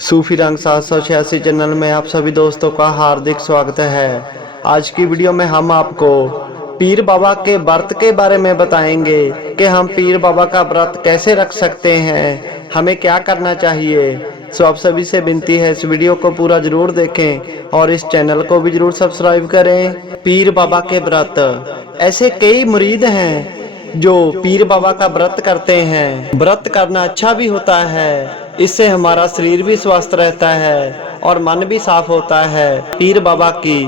सूफी रंग 786 चैनल में आप सभी दोस्तों का हार्दिक स्वागत है। आज की वीडियो में हम आपको पीर बाबा के व्रत के बारे में बताएंगे कि हम पीर बाबा का व्रत कैसे रख सकते हैं, हमें क्या करना चाहिए। सो आप सभी से विनती है इस वीडियो को पूरा जरूर देखें और इस चैनल को भी जरूर सब्सक्राइब करें। पीर बाबा के व्रत, ऐसे कई मुरीद हैं जो पीर बाबा का व्रत करते हैं। व्रत करना अच्छा भी होता है, इससे हमारा शरीर भी स्वस्थ रहता है और मन भी साफ होता है। पीर बाबा की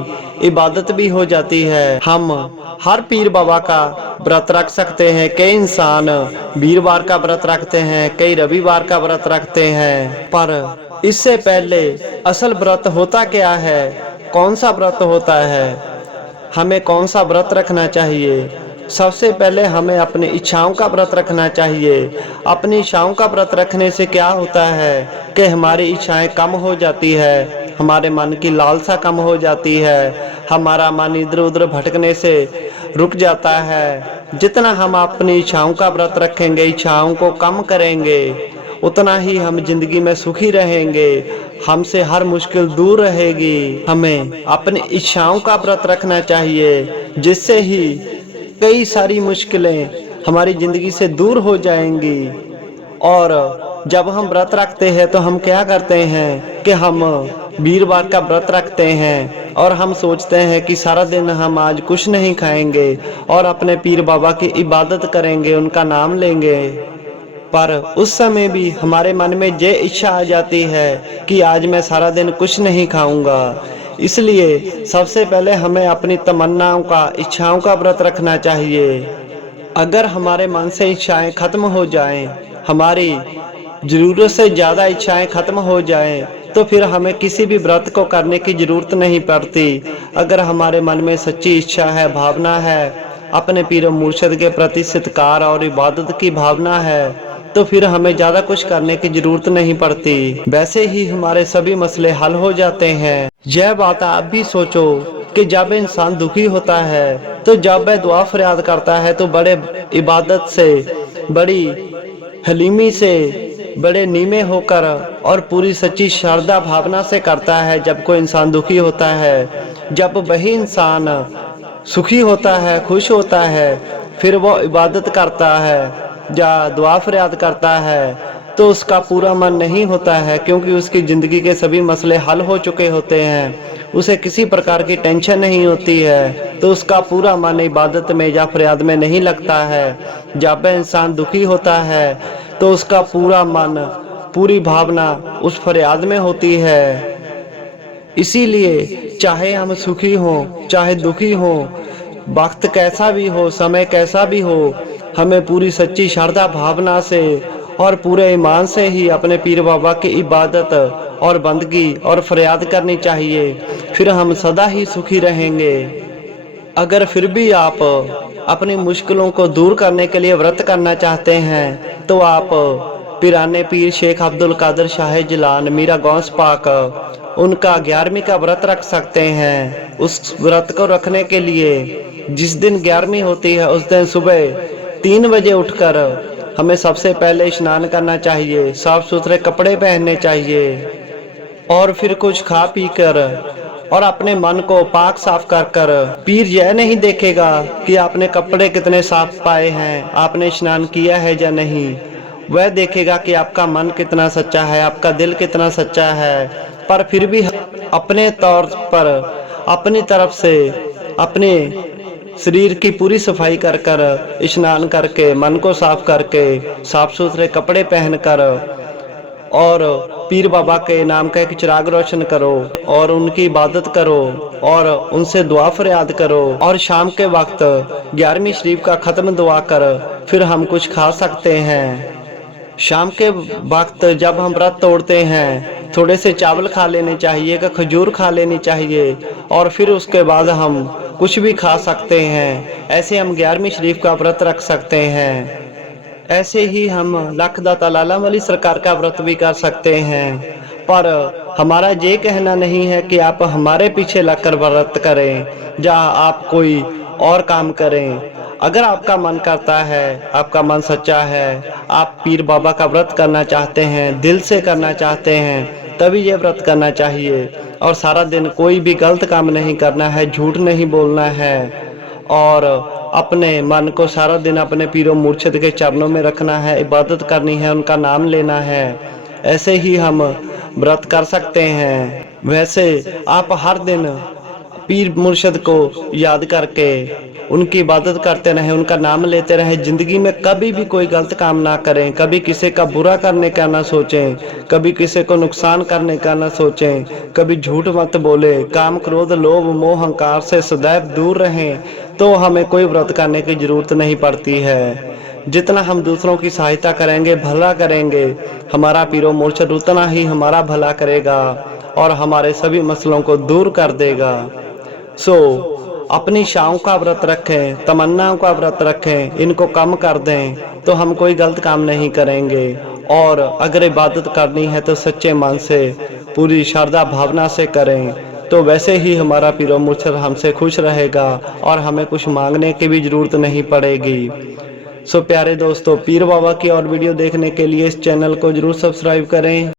इबादत भी हो जाती है। हम हर पीर बाबा का व्रत रख सकते हैं। कई इंसान वीरवार का व्रत रखते हैं, कई रविवार का व्रत रखते हैं, पर इससे पहले असल व्रत होता क्या है, कौन सा व्रत होता है, हमें कौन सा व्रत रखना चाहिए। सबसे पहले हमें अपनी इच्छाओं का व्रत रखना चाहिए। अपनी इच्छाओं का व्रत रखने से क्या होता है कि हमारी इच्छाएं कम हो जाती है, हमारे मन की लालसा कम हो जाती है, हमारा मन इधर उधर भटकने से रुक जाता है। जितना हम अपनी इच्छाओं का व्रत रखेंगे, इच्छाओं को कम करेंगे, उतना ही हम जिंदगी में सुखी रहेंगे, हमसे हर मुश्किल दूर रहेगी। हमें अपनी इच्छाओं का व्रत रखना चाहिए, जिससे ही कई सारी मुश्किलें हमारी जिंदगी से दूर हो जाएंगी। और जब हम व्रत रखते हैं तो हम क्या करते हैं कि हम वीरवार का व्रत रखते हैं और हम सोचते हैं कि सारा दिन हम आज कुछ नहीं खाएंगे और अपने पीर बाबा की इबादत करेंगे, उनका नाम लेंगे। पर उस समय भी हमारे मन में ये इच्छा आ जाती है कि आज मैं सारा दिन कुछ नहीं खाऊंगा। इसलिए सबसे पहले हमें अपनी तमन्नाओं का, इच्छाओं का व्रत रखना चाहिए। अगर हमारे मन से इच्छाएं खत्म हो जाएं, हमारी जरूरत से ज़्यादा इच्छाएं खत्म हो जाएं, तो फिर हमें किसी भी व्रत को करने की जरूरत नहीं पड़ती। अगर हमारे मन में सच्ची इच्छा है, भावना है, अपने पीर मुर्शिद के प्रति सत्कार और इबादत की भावना है, तो फिर हमें ज़्यादा कुछ करने की जरूरत नहीं पड़ती। वैसे ही हमारे सभी मसले हल हो जाते हैं। यह बात आप भी सोचो कि जब इंसान दुखी होता है, तो जब वह दुआ फरियाद करता है तो बड़े इबादत से, बड़ी हलीमी से, बड़े नीमे होकर और पूरी सच्ची श्रद्धा भावना से करता है। जब कोई इंसान दुखी होता है, जब वही इंसान सुखी होता है, खुश होता है, फिर वो इबादत करता है या दुआ फरियाद करता है, तो उसका पूरा मन नहीं होता है, क्योंकि उसकी ज़िंदगी के सभी मसले हल हो चुके होते हैं, उसे किसी प्रकार की टेंशन नहीं होती है, तो उसका पूरा मन इबादत में या फरियाद में नहीं लगता है। जब वह इंसान दुखी होता है तो उसका पूरा मन, पूरी भावना उस फरियाद में होती है। इसीलिए चाहे हम सुखी हों, चाहे दुखी हों, वक्त कैसा भी हो, समय कैसा भी हो, हमें पूरी सच्ची श्रद्धा भावना से और पूरे ईमान से ही अपने पीर बाबा की इबादत और बंदगी और फरियाद करनी चाहिए। फिर हम सदा ही सुखी रहेंगे। अगर फिर भी आप अपनी मुश्किलों को दूर करने के लिए व्रत करना चाहते हैं, तो आप पिराने पीर शेख अब्दुल कादिर शाह जिलान मीरा गौस पाक, उनका 11वीं का व्रत रख सकते हैं। उस व्रत को रखने के लिए जिस दिन 11वीं होती है, उस दिन सुबह 3 बजे उठकर हमें सबसे पहले स्नान करना चाहिए, साफ सुथरे कपड़े पहनने चाहिए और फिर कुछ खा पी कर और अपने मन को पाक साफ कर कर, पीर यह नहीं देखेगा कि आपने कपड़े कितने साफ पाए हैं, आपने स्नान किया है या नहीं, वह देखेगा कि आपका मन कितना सच्चा है, आपका दिल कितना सच्चा है। पर फिर भी अपने तौर पर, अपनी तरफ से, अपने शरीर की पूरी सफाई कर कर, स्नान करके, मन को साफ करके, साफ सुथरे कपड़े पहनकर और पीर बाबा के नाम का एक चिराग रोशन करो और उनकी इबादत करो और उनसे दुआ फरियाद करो। और शाम के वक्त 11वीं शरीफ का ख़त्म दुआ कर फिर हम कुछ खा सकते हैं। शाम के वक्त जब हम व्रत तोड़ते हैं, थोड़े से चावल खा लेने चाहिए, का खजूर खा लेनी चाहिए और फिर उसके बाद हम कुछ भी खा सकते हैं। ऐसे हम 11वीं शरीफ का व्रत रख सकते हैं। ऐसे ही हम लखदाता लाला वली सरकार का व्रत भी कर सकते हैं। पर हमारा ये कहना नहीं है कि आप हमारे पीछे लगकर व्रत करें या आप कोई और काम करें। अगर आपका मन करता है, आपका मन सच्चा है, आप पीर बाबा का व्रत करना चाहते हैं, दिल से करना चाहते हैं, तभी ये व्रत करना चाहिए। और सारा दिन कोई भी गलत काम नहीं करना है, झूठ नहीं बोलना है और अपने मन को सारा दिन अपने पीरों मुर्शिद के चरणों में रखना है, इबादत करनी है, उनका नाम लेना है। ऐसे ही हम व्रत कर सकते हैं। वैसे आप हर दिन पीर मुर्शिद को याद करके उनकी इबादत करते रहें, उनका नाम लेते रहें। ज़िंदगी में कभी भी कोई गलत काम ना करें, कभी किसी का बुरा करने का ना सोचें, कभी किसी को नुकसान करने का ना सोचें, कभी झूठ मत बोले, काम क्रोध लोभ मोह अहंकार से सदैव दूर रहें, तो हमें कोई व्रत करने की जरूरत नहीं पड़ती है। जितना हम दूसरों की सहायता करेंगे, भला करेंगे, हमारा पीरो मुर्शिद उतना ही हमारा भला करेगा और हमारे सभी मसलों को दूर कर देगा। अपनी इच्छाओं का व्रत रखें, तमन्नाओं का व्रत रखें, इनको कम कर दें तो हम कोई गलत काम नहीं करेंगे। और अगर इबादत करनी है तो सच्चे मन से, पूरी श्रद्धा भावना से करें, तो वैसे ही हमारा पीरो मुर्शिद हमसे खुश रहेगा और हमें कुछ मांगने की भी जरूरत नहीं पड़ेगी। प्यारे दोस्तों, पीर बाबा की और वीडियो देखने के लिए इस चैनल को जरूर सब्सक्राइब करें।